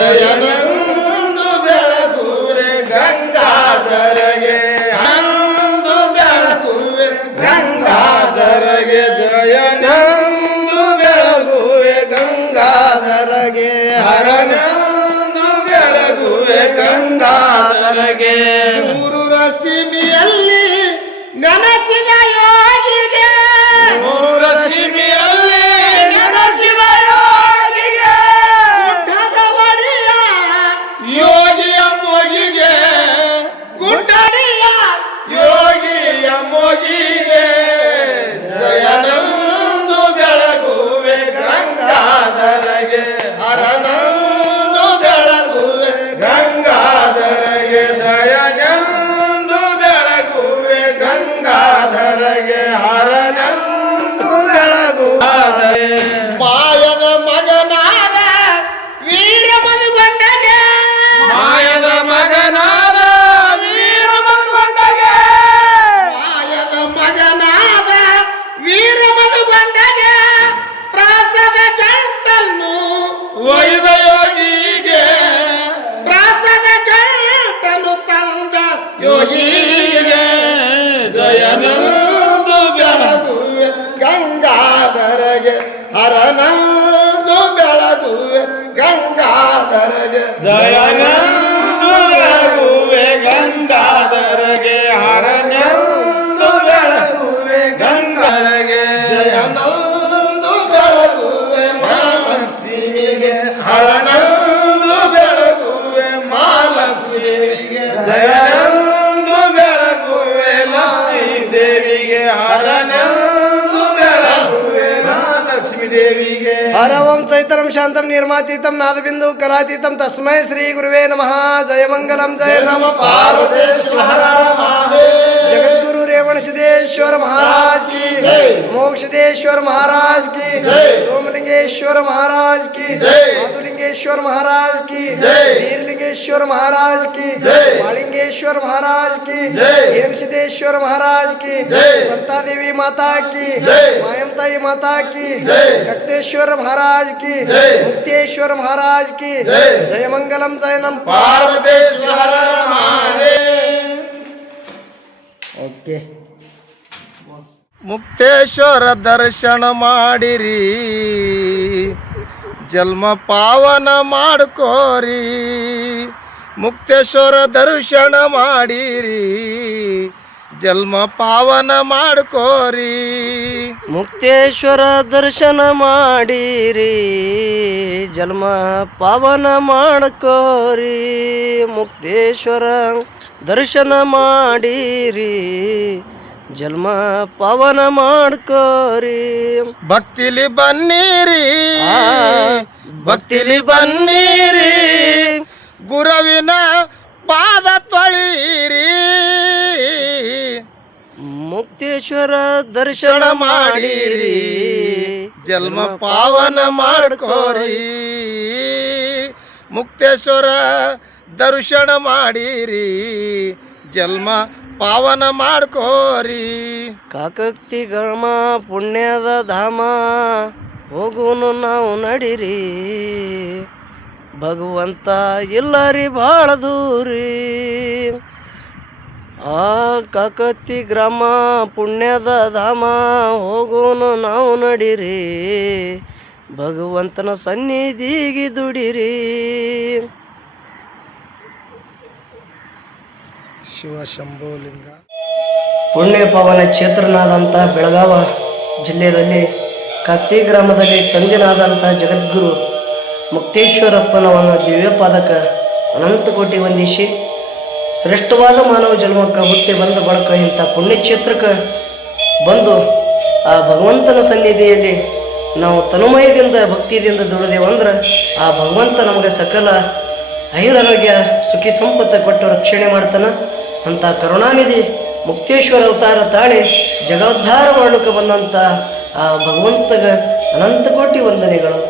ಜಯನಂದು ಬೆಳಗುವೆ ಗಂಗಾಧರಗೆ ಅಂದು ಬೆಳಗುವೆ ಗಂಗಾಧರಗೆ ಜಯನಂದು ಬೆಳಗುವೆ ಗಂಗಾಧರಗೆ ಹರನಂದು ಬೆಳಗುವೆ ಗಂಗಾಧರಗೆ ಮೂರು ರಶ್ಮಿಯಲ್ಲಿ ನೆನೆಸಿದ ಯೋಗಿಗೆ ಮೂರು ರಶ್ಮಿಯಲ್ಲಿ ನೆನೆಸಿದ ಯೋಗಿಗೆ ಗುಡ್ಡದ ಒಡೆಯ ಯೋಗಿಯ ಮೊಗಿಗೆ ಗುಡ್ಡಡಿಯ ಯೋಗಿಯ ಮೊಗಿಗೆ ಜಯನಂದು ಬೆಳಗುವೆ ಗಂಗಾಧರಗೆ ಹರನಂದು ಬೆಳಗುವೆ ಗಂಗಾಧರಗೆ ಜಯನಂದು ಬೆಳಗುವೆ ಗಂಗಾಧರಗೆ ಹರನಂದು ಬೆಳಗುವೆ ಮಾಯದ ಮಗನಾದ ವೀರ ಮಧುಗೊಂಡಗೆ ಮಾಯದ ಮಗನಾದ ವೀರ ಮಧುಗೊಂಡಗೆ ಮಾಯದ ಮಗನಾದ ವೀರ ಮಧುಗೊಂಡಗೆ ಪ್ರಾಸದ ಗಂಟನ್ನು ಒಯ್ದ ಯೋಗಿಗೆ ಪ್ರಾಸದ ಗಂಟನ್ನು ತಂದ ಯೋಗಿಗೆ ಜಯನಂದು ಬೆಳಗುವೆ ಗಂಗಾಧರಗೆ ಹರನಂದು ಬೆಳಗುವೆ ಗಂಗಾಧರಗೆ ಜಯನಂದು ಬೆಳಗುವೆ ಗಂಗಾಧರಗೆ ಹರನಂದು ಬೆಳಗುವೆ ಗಂಗಾಧರಗೆ ಜಯನಂದು ಬೆಳಗುವೆ ಮಹಾಲಕ್ಷ್ಮಿಗೆ ಹರನಂದು ಬೆಳಗುವೆ ಮಹಾಲಕ್ಷ್ಮಿಗೆ ಜಯನಂದು ಬೆಳಗುವೆ ಲಕ್ಷ್ಮೀ ದೇವಿಗೆ ಹರನಂದು ಬೆಳಗುವೆ ಮಹಾಲಕ್ಷ್ಮೀ ದೇವಿಗೆ ಹರ ಓಂ ಚೈತನ್ಯಂ ಶಾಂತಂ ನಿರ್ಮಾತೀತಂ ನಾದಬಿಂದು ಕಲಾತೀತಂ ತಸ್ಮೈ ಶ್ರೀ ಗುರುವೇ ನಮಃ ಜಯ ಮಂಗಲಂ ಜಯ ನಮ ಪಾರ್ವತೇಶ್ವರ ಮಹಾದೇವ ಜಗದ್ಗುರು ರೇವಣ ಸಿದ್ದೇಶ್ವರ महाराज की मोक्षदेश्वर महाराज की सोमलिंगेश्वर महाराज की माधुलिंगेश्वर महाराज की वीरलिंगेश्वर महाराज की मालिंगेश्वर महाराज की सिद्धेश्वर महाराज की ममता देवी माता की मायमताई माता की कक्तेश्वर महाराज की मुक्तेश्वर महाराज की जय मंगलम जय नम ಪಾರ್ವತೇಶ್ವರ ಮಹಾದೇವ ओके ಮುಕ್ತೇಶ್ವರ ದರ್ಶನ ಮಾಡಿರಿ ಜನ್ಮ ಪಾವನ ಮಾಡ್ಕೋರಿ ಮುಕ್ತೇಶ್ವರ ದರ್ಶನ ಮಾಡಿರಿ ಜನ್ಮ ಪಾವನ ಮಾಡ್ಕೋರಿ ಮುಕ್ತೇಶ್ವರ ದರ್ಶನ ಮಾಡಿರಿ ಜನ್ಮ ಪಾವನ ಮಾಡ್ಕೋರಿ ಮುಕ್ತೇಶ್ವರ ದರ್ಶನ ಮಾಡಿರಿ ಜನ್ಮ ಪಾವನ ಮಾಡ್ಕೋರಿ ಭಕ್ತಿಲಿ ಬನ್ನಿರಿ ಭಕ್ತಿಲಿ ಬನ್ನಿರಿ ಗುರುವಿನ ಪಾದ ತೊಳಿರಿ ಮುಕ್ತೇಶ್ವರ ದರ್ಶನ ಮಾಡಿರಿ ಜನ್ಮ ಪಾವನ ಮಾಡ್ಕೋರಿ ಮುಕ್ತೇಶ್ವರ ದರ್ಶನ ಮಾಡಿರಿ ಜನ್ಮ ಪಾವನ ಮಾಡ್ಕೋರಿ ಕಾಕಕ್ತಿ ಗ್ರಾಮ ಪುಣ್ಯದ ಧಾಮ ಹೋಗುನು ನಾವು ನಡಿರಿ ಭಗವಂತ ಎಲ್ಲರಿ ಭಾಳ ದೂರಿ ಆ ಕಾಕತ್ತಿ ಗ್ರಾಮ ಪುಣ್ಯದ ಧಾಮ ಹೋಗುನು ನಾವು ನಡಿರಿ ಭಗವಂತನ ಸನ್ನಿಧಿಗೆ ದುಡಿರಿ ಶಿವ ಶಂಭೋಲಿಂಗ ಪುಣ್ಯ ಪಾವನ ಕ್ಷೇತ್ರನಾದಂಥ ಬೆಳಗಾವ ಜಿಲ್ಲೆಯಲ್ಲಿ ಕತ್ತಿ ಗ್ರಾಮದಲ್ಲಿ ತಂದೆನಾದಂಥ ಜಗದ್ಗುರು ಮುಕ್ತೇಶ್ವರಪ್ಪನ ಒಂದು ದಿವ್ಯಪಾದಕ ಅನಂತ ಕೋಟಿ ವಂದಿಸಿ ಶ್ರೇಷ್ಠವಾದ ಮಾನವ ಜನ್ಮಕ್ಕೆ ಹುಟ್ಟಿ ಬಂದ ಬಳಕ ಇಂಥ ಪುಣ್ಯಕ್ಷೇತ್ರಕ್ಕೆ ಬಂದು ಆ ಭಗವಂತನ ಸನ್ನಿಧಿಯಲ್ಲಿ ನಾವು ತನುಮಯದಿಂದ ಭಕ್ತಿಯಿಂದ ದುಡಿದೇವಂದ್ರೆ ಆ ಭಗವಂತ ನಮಗೆ ಸಕಲ ಐರಾರೋಗ್ಯ ಸುಖಿ ಸಂಪತ್ತು ಕೊಟ್ಟು ರಕ್ಷಣೆ ಮಾಡ್ತಾನೆ. ಅಂಥ ಕರುಣಾನಿಧಿ ಮುಕ್ತೇಶ್ವರ ಅವತಾರ ತಾಳಿ ಜಗೋದ್ಧಾರ ಮಾಡಲಿಕ್ಕೆ ಬಂದಂಥ ಆ ಭಗವಂತಗೆ ಅನಂತ ಕೋಟಿ ವಂದನೆಗಳು.